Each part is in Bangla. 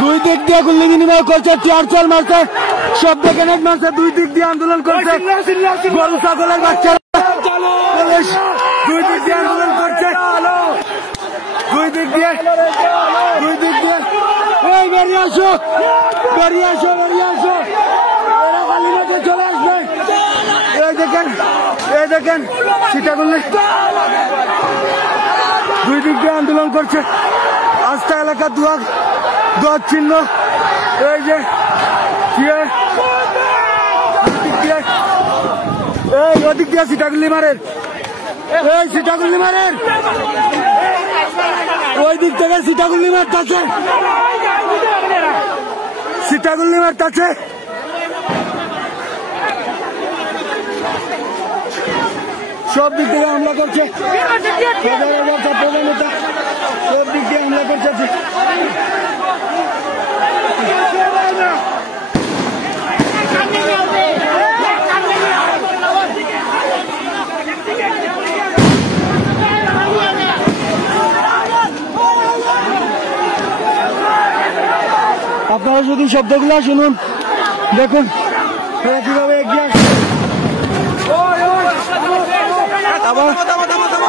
দুই দিক দিয়ে গুলি বিনিময় করছে, টিয়ারশেল মারছে, শব্দ গ্রেনেড মারছে, দুই দিক দিয়ে আন্দোলন করছে। গরু ছাগলের বাচ্চারা পুলিশ দুই দিক দিয়ে আন্দোলন করছে, দুই দিক দিয়ে এই বেরিয়ে আসো, বেরিয়ে আসো, বেরিয়ে আসো, এরা কালীমাঠে চলে আসবে। এই দেখেন সীতাকুণ্ডে দুই দিক দিয়ে আন্দোলন করছে। আস্থা এলাকা দুয়ার চিহ্ন, এই যে এই ওদিক দিয়ে সীতাকুণ্ডি মারেন, এই সীতাকুণ্ডি মারেন, ওই দিক থেকে সীতাকুণ্ডি মারতেছে, সীতাকুণ্ডি মারতেছে। সব দিক থেকে হামলা করছে, সব দিক দিয়ে হামলা করছে। আপনারা শুধু শব্দগুলো শুনুন, দেখুন কিভাবে এগিয়ে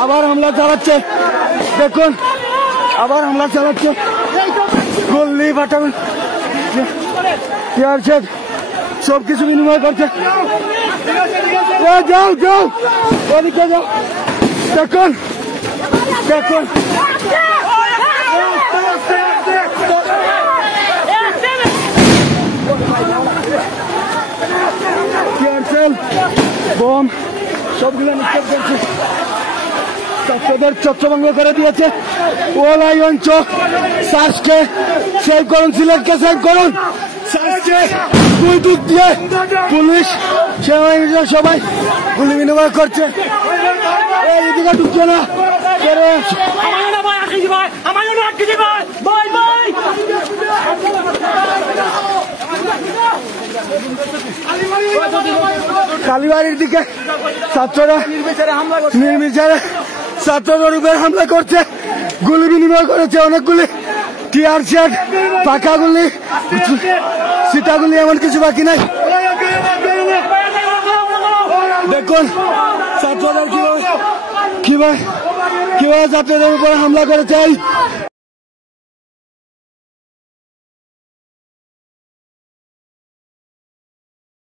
আবার হামলা চালাচ্ছে, দেখুন আবার হামলা চালাচ্ছে, গুলি ফাটাবেন, টিয়ারশেল সবকিছু বিনিময় করছে। যাও যাও ওদিকে যাও, দেখুন দেখুন টিয়ারশেল বোম সবগুলো নিক্ষেপ করছে। ছাত্রদের ছত্রভঙ্গ করে দিয়েছে। ওলাই অঞ্চল সার্চকে সেভ করুন, সিলেটকে সেভ করুন, সার্চকে দুই দিক দিয়ে পুলিশ সেনাবাহিনী সবাই গুলি বিনিময় করছে। এইদিকে ঢুকছে না, কালীবাড়ির দিকে ছাত্ররা নির্বিচারে ছাত্রদের উপর হামলা করছে, গুলি বিনিময় করেছে অনেকগুলি, টিয়ারশেল, পাকা গুলি, সীতাগুলি, এমন কিছু বাকি নাই। দেখুন ছাত্রদের কিভাবে ছাত্রদের উপর হামলা করেছে।